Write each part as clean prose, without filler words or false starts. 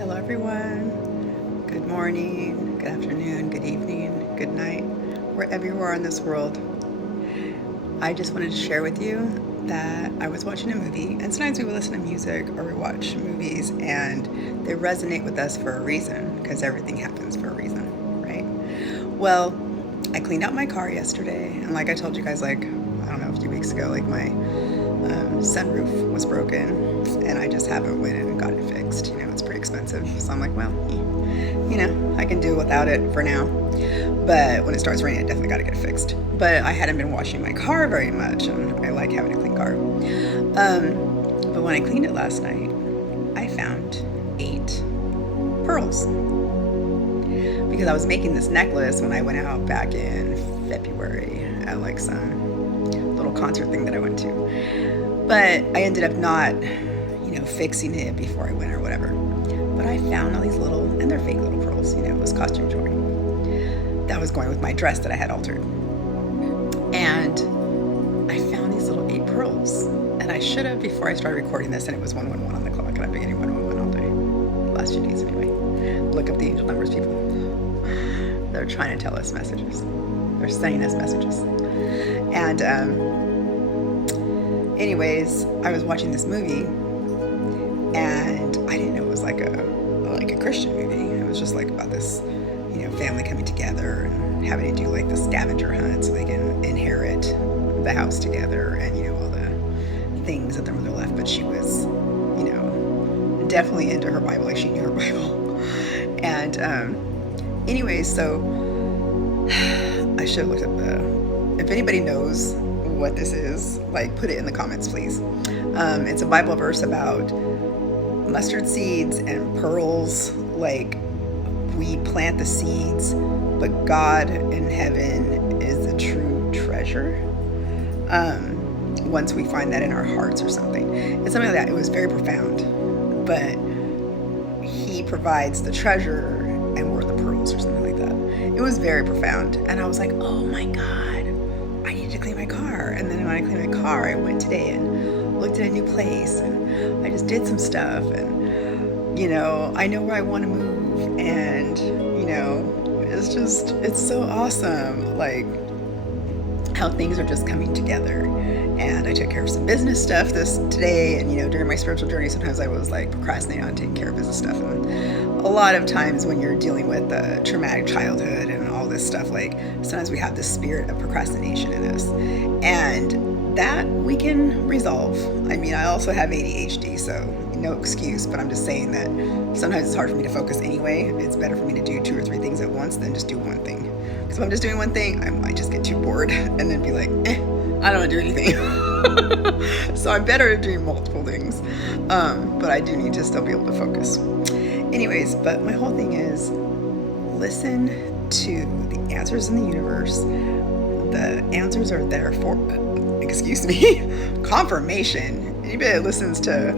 Hello, everyone. Good morning, good afternoon, good evening, good night, wherever you are in this world. I just wanted to share with you that I was watching a movie, and sometimes we listen to music or we watch movies, and they resonate with us for a reason, because everything happens for a reason, right? Well, I cleaned out my car yesterday, and like I told you guys, I don't know, a few weeks ago, my sunroof was broken, and I just haven't went and got it fixed. It's pretty expensive, so I'm like, well, I can do without it for now. But when it starts raining, I definitely got to get it fixed. But I hadn't been washing my car very much, and I like having a clean car. But when I cleaned it last night, I found 8 pearls. Because I was making this necklace when I went out back in February at some little concert thing that I went to. But I ended up not, fixing it before I went or whatever. But I found all these little, and they're fake little pearls, it was costume jewelry. That was going with my dress that I had altered. And I found these little 8 pearls. And I should have before I started recording this, and it was 111 on the clock, and I've been getting 111 all day. Last few days anyway. Look up the angel numbers, people. They're trying to tell us messages. They're sending us messages. And anyways, I was watching this movie, and I didn't know it was like a Christian movie. It was just about this, family coming together and having to do the scavenger hunt so they can inherit the house together, and all the things that their mother left. But she was, definitely into her Bible, she knew her Bible. And anyways, so I should have looked at if anybody knows what this is, put it in the comments, please. It's a Bible verse about mustard seeds and pearls. We plant the seeds, but God in heaven is the true treasure. Once we find that in our hearts or something. It's something like that. It was very profound. But He provides the treasure and we're the pearls or something like that. It was very profound. And I was like, oh my God, I need to clean my car. And then when I cleaned my car, I went today and looked at a new place, and I just did some stuff, and I know where I want to move, and it's so awesome how things are just coming together. And I took care of some business stuff today, and during my spiritual journey, sometimes I was procrastinating on taking care of business stuff. And a lot of times when you're dealing with a traumatic childhood and all this stuff, sometimes we have this spirit of procrastination in us, and that we can resolve. I also have ADHD, so no excuse, but I'm just saying that sometimes it's hard for me to focus anyway. It's better for me to do 2 or 3 things at once than just do one thing. Because if I'm just doing one thing, I might just get too bored and then be like, I don't want to do anything. So I'm better at doing multiple things. But I do need to still be able to focus. Anyways, but my whole thing is listen to the answers in the universe. The answers are there for, confirmation. Anybody that listens to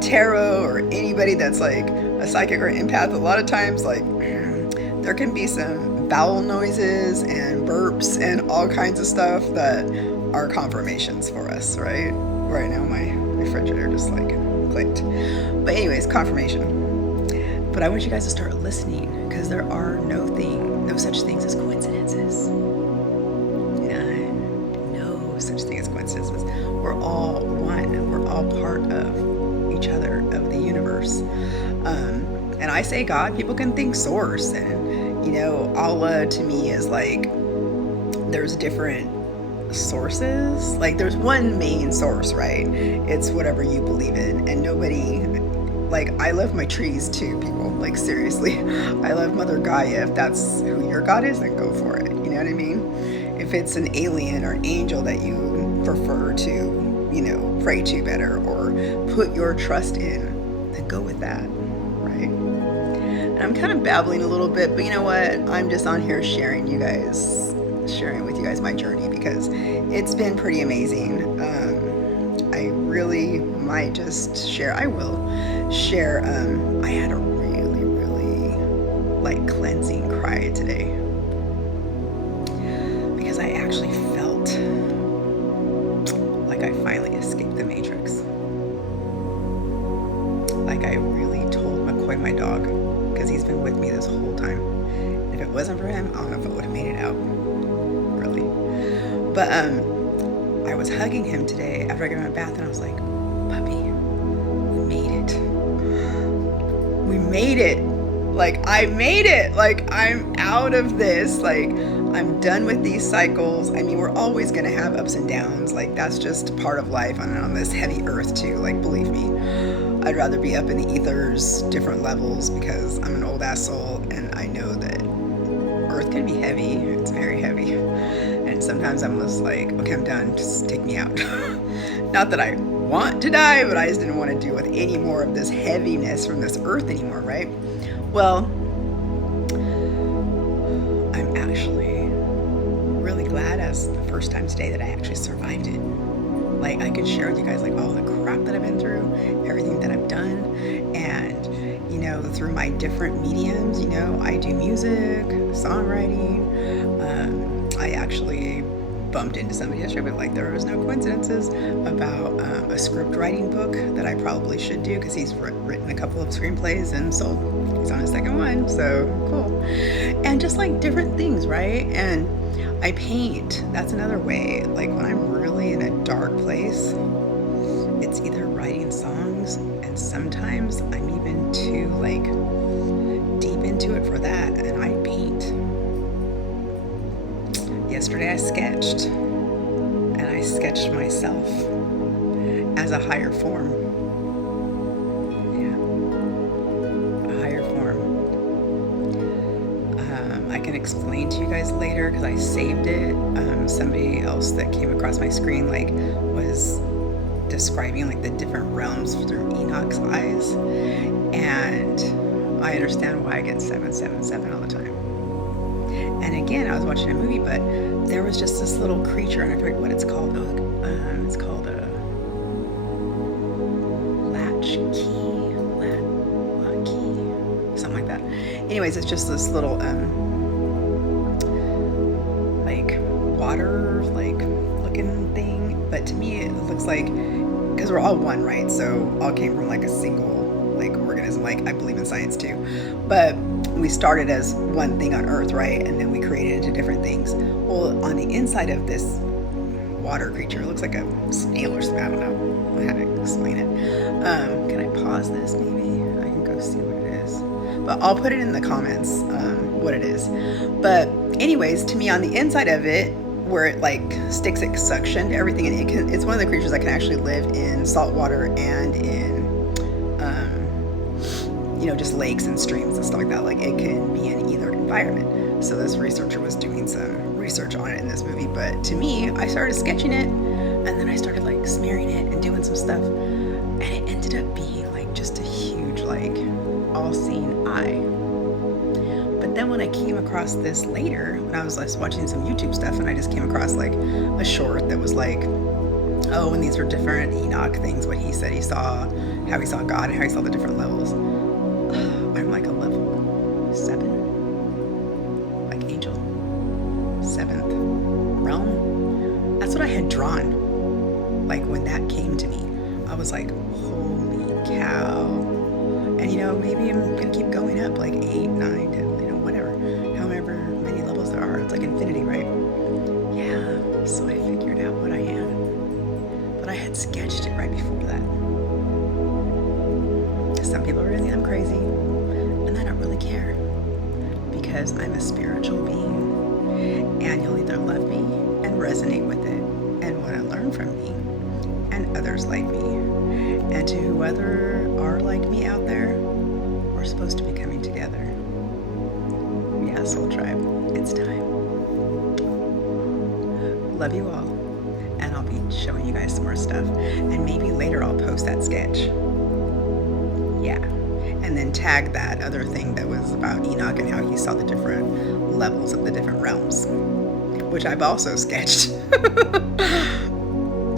tarot, or anybody that's a psychic or empath, a lot of times there can be some bowel noises and burps and all kinds of stuff that are confirmations for us, right? Right now my refrigerator just clicked. But anyways, confirmation. But I want you guys to start listening, because there are no such things as coincidences. No such thing as coincidences. We're all one. We're all part of each other, of the universe. And I say God, people can think source, and Allah to me is there's different sources. There's one main source, right? It's whatever you believe in, and nobody. I love my trees too, people. Seriously, I love Mother Gaia. If that's who your God is, then go for it. You know what I mean? If it's an alien or an angel that you prefer to, pray to better or put your trust in, then go with that, right? And I'm kind of babbling a little bit, but you know what? I'm just on here sharing with you guys my journey, because it's been pretty amazing. I really might just share. I will share. I had a really, really cleansing cry today, because I actually felt like I finally escaped the matrix. I really told my McCoy, my dog, because he's been with me this whole time. And if it wasn't for him, I don't know if it would have made it out, really. But I was hugging him today after I got out of my bath, and I was like, puppy, we made it. We made it. Like, I made it. Like, I'm out of this. Like, I'm done with these cycles. I mean, we're always going to have ups and downs. Like, that's just part of life on this heavy earth, too. Like, believe me, I'd rather be up in the ethers, different levels, because I'm an old ass soul, and I know that earth can be heavy. It's very heavy. And sometimes I'm just like, okay, I'm done. Just take me out. Not that I want to die, but I just didn't want to deal with any more of this heaviness from this earth anymore, right? Well, I'm actually really glad as the first time today that I actually survived it. Like, I could share with you guys like all the crap that I've been through, everything that I've done, and through my different mediums, I do music, songwriting. I actually bumped into somebody yesterday, but like there was no coincidences, about a script writing book that I probably should do, because he's written a couple of screenplays and sold. He's on his second one, so cool. And just like different things, right? And I paint. That's another way. Like when I'm really in a dark place, it's either writing songs, and sometimes I'm even too like deep into it for that, and I paint. Yesterday I sketched, and I sketched myself as a higher form. Yeah, a higher form. I can explain to you guys later, because I saved it. Somebody else that came across my screen like was describing like the different realms through Enoch's eyes, and I understand why I get 777 all the time. And again, I was watching a movie, but there was just this little creature, and I forget what it's called. It's called a latchkey, something like that. Anyways, it's just this little like water like looking thing, but to me it looks like, because we're all one, right? So all came from like a single like organism. Like, I believe in science too, but we started as one thing on Earth, right? And then we created into different things. Well, on the inside of this water creature, it looks like a snail or something. I don't know how to explain it. Can I pause this? Maybe I can go see what it is. But I'll put it in the comments what it is. But anyways, to me, on the inside of it, where it like sticks its suction to everything, and it's one of the creatures that can actually live in salt water and in just lakes and streams and stuff like that. Like, it can be in either environment. So this researcher was doing some research on it in this movie. But to me, I started sketching it, and then I started like smearing it and doing some stuff, and it ended up being like just a huge like all-seeing eye. But then when I came across this later, when I was watching some YouTube stuff, and I just came across like a short that was like, oh, and these were different Enoch things, what he said he saw, how he saw God, and how he saw the different levels. I'm like a level 7, like angel, 7th realm. That's what I had drawn. Like, when that came to me, I was like, holy cow. And maybe I'm gonna keep going up like 8, 9, 10, whatever, however many levels there are. It's like infinity, right? Yeah. So I figured out what I am, but I had sketched it right before that. Some people are gonna think I'm crazy, and I don't really care, because I'm a spiritual being, and you'll either love me and resonate with it and want to learn from me, and others like me. And to whoever are like me out there, we're supposed to be coming together. Yeah, Soul Tribe, it's time. Love you all, and I'll be showing you guys some more stuff, and maybe later I'll post that sketch. Yeah, and then tag that other thing that was about Enoch and how he saw the different levels of the different realms, which I've also sketched.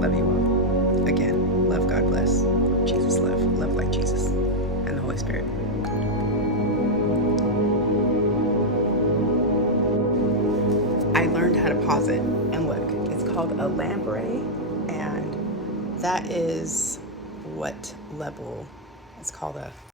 Love you all. Again, love, God bless. Jesus love. Love like Jesus. And the Holy Spirit. I learned how to pause it. And look, it's called a lamprey. And that is what level? It's called a